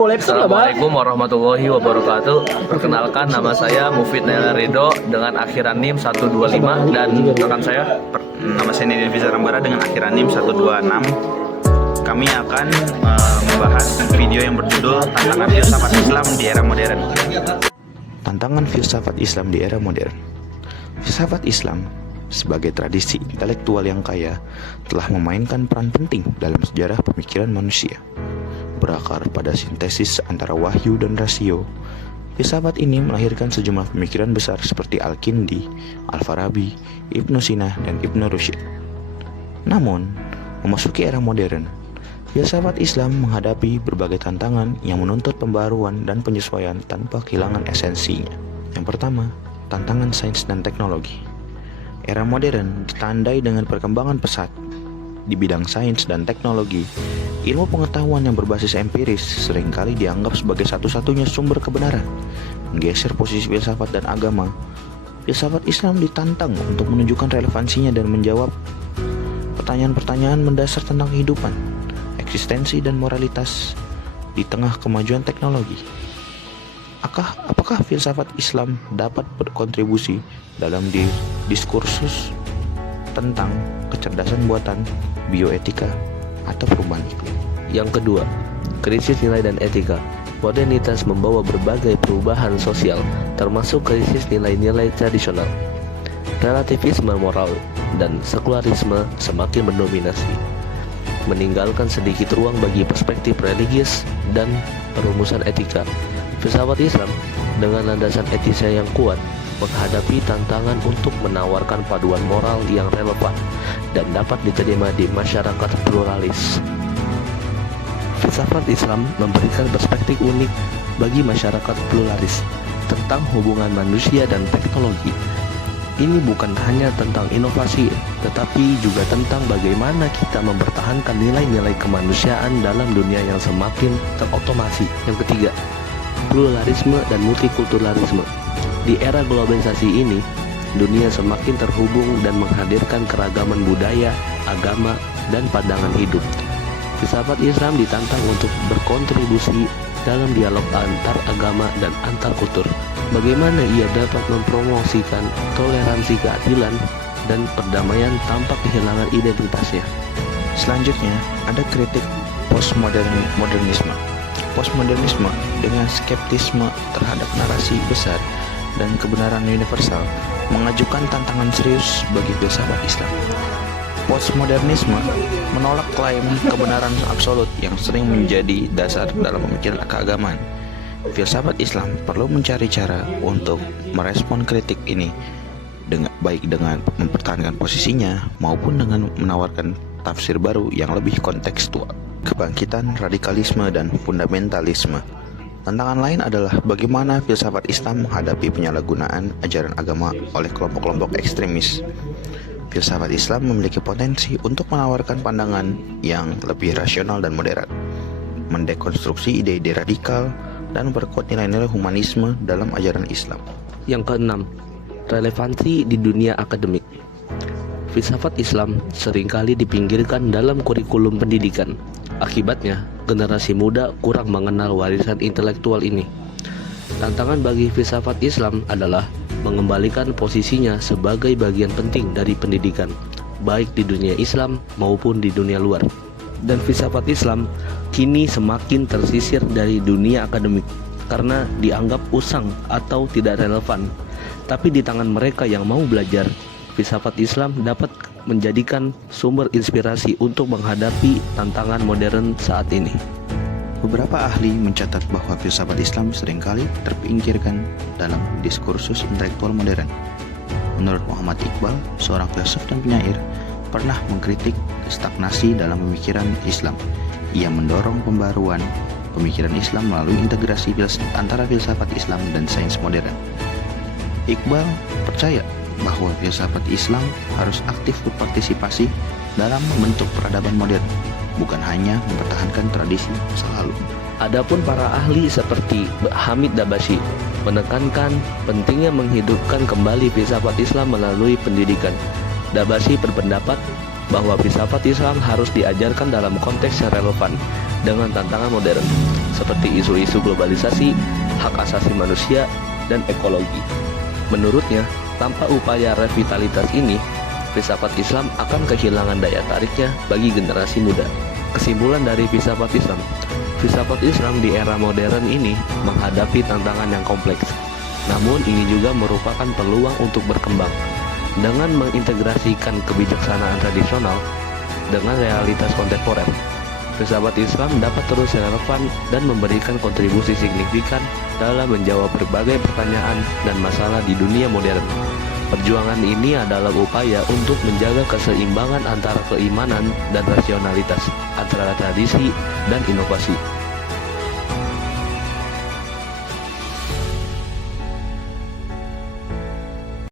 Assalamualaikum warahmatullahi wabarakatuh. Perkenalkan, nama saya Mufid Naila Ridho dengan akhiran NIM 125 dan rekan saya Nama saya Nidin Fizar Rambara dengan akhiran NIM 126. Kami akan membahas video yang berjudul Tantangan Filsafat Islam di Era Modern. Tantangan filsafat Islam di era modern. Filsafat Islam sebagai tradisi intelektual yang kaya telah memainkan peran penting dalam sejarah pemikiran manusia. Berakar pada sintesis antara wahyu dan rasio, filsafat ini melahirkan sejumlah pemikiran besar seperti Al-Kindi, Al-Farabi, Ibnu Sina, dan Ibnu Rushd. Namun, memasuki era modern, filsafat Islam menghadapi berbagai tantangan yang menuntut pembaruan dan penyesuaian tanpa kehilangan esensinya. Yang pertama, tantangan sains dan teknologi. Era modern ditandai dengan perkembangan pesat di bidang sains dan teknologi. Ilmu pengetahuan yang berbasis empiris seringkali dianggap sebagai satu-satunya sumber kebenaran, menggeser posisi filsafat dan agama. Filsafat Islam ditantang untuk menunjukkan relevansinya dan menjawab pertanyaan-pertanyaan mendasar tentang kehidupan, eksistensi, dan moralitas di tengah kemajuan teknologi. Apakah filsafat Islam dapat berkontribusi dalam diskursus tentang kecerdasan buatan, bioetika, atau perubahan iklim? Yang kedua, krisis nilai dan etika. Modernitas membawa berbagai perubahan sosial, termasuk krisis nilai-nilai tradisional. Relativisme moral dan sekularisme semakin mendominasi, meninggalkan sedikit ruang bagi perspektif religius dan perumusan etika. Filsafat Islam dengan landasan etisnya yang kuat menghadapi tantangan untuk menawarkan paduan moral yang relevan dan dapat diterima di masyarakat pluralis. Filsafat Islam memberikan perspektif unik bagi masyarakat pluralis tentang hubungan manusia dan teknologi. Ini bukan hanya tentang inovasi, tetapi juga tentang bagaimana kita mempertahankan nilai-nilai kemanusiaan dalam dunia yang semakin terotomasi. Yang ketiga, pluralisme dan multikulturalisme. Di era globalisasi ini, dunia semakin terhubung dan menghadirkan keragaman budaya, agama, dan pandangan hidup. Filsafat Islam ditantang untuk berkontribusi dalam dialog antar agama dan antar kultur. Bagaimana ia dapat mempromosikan toleransi, keadilan, dan perdamaian tanpa kehilangan identitasnya. Selanjutnya, ada kritik postmodernisme. Postmodernisme dengan skeptisme terhadap narasi besar dan kebenaran universal mengajukan tantangan serius bagi filsafat Islam. Postmodernisme menolak klaim kebenaran absolut yang sering menjadi dasar dalam pemikiran keagamaan. Filsafat Islam perlu mencari cara untuk merespon kritik ini, baik dengan mempertahankan posisinya maupun dengan menawarkan tafsir baru yang lebih kontekstual. Kebangkitan radikalisme dan fundamentalisme. Tantangan lain adalah bagaimana filsafat Islam menghadapi penyalahgunaan ajaran agama oleh kelompok-kelompok ekstremis. Filsafat Islam memiliki potensi untuk menawarkan pandangan yang lebih rasional dan modern, mendekonstruksi ide-ide radikal, dan memperkuat nilai-nilai humanisme dalam ajaran Islam. Yang keenam, relevansi di dunia akademik. Filsafat Islam seringkali dipinggirkan dalam kurikulum pendidikan. Akibatnya, generasi muda kurang mengenal warisan intelektual ini. Tantangan bagi filsafat Islam adalah mengembalikan posisinya sebagai bagian penting dari pendidikan, baik di dunia Islam maupun di dunia luar. Dan filsafat Islam kini semakin tersisir dari dunia akademik karena dianggap usang atau tidak relevan. Tapi di tangan mereka yang mau belajar, filsafat Islam dapat menjadikan sumber inspirasi untuk menghadapi tantangan modern saat ini. Beberapa ahli mencatat bahwa filsafat Islam seringkali terpinggirkan dalam diskursus intelektual modern. Menurut Muhammad Iqbal, seorang filsuf dan penyair, pernah mengkritik stagnasi dalam pemikiran Islam. Ia mendorong pembaruan pemikiran Islam melalui integrasi antara filsafat Islam dan sains modern. Iqbal percaya bahwa filsafat Islam harus aktif berpartisipasi dalam membentuk peradaban modern, bukan hanya mempertahankan tradisi masa lalu. Adapun para ahli seperti Hamid Dabashi menekankan pentingnya menghidupkan kembali filsafat Islam melalui pendidikan. Dabashi berpendapat bahwa filsafat Islam harus diajarkan dalam konteks yang relevan dengan tantangan modern. seperti isu-isu globalisasi, hak asasi manusia, dan ekologi. Menurutnya, tanpa upaya revitalitas ini, filsafat Islam akan kehilangan daya tariknya bagi generasi muda. Kesimpulan dari filsafat Islam di era modern ini menghadapi tantangan yang kompleks. Namun ini juga merupakan peluang untuk berkembang. Dengan mengintegrasikan kebijaksanaan tradisional dengan realitas kontemporer, filsafat Islam dapat terus relevan dan memberikan kontribusi signifikan dalam menjawab berbagai pertanyaan dan masalah di dunia modern. Perjuangan ini adalah upaya untuk menjaga keseimbangan antara keimanan dan rasionalitas, antara tradisi dan inovasi.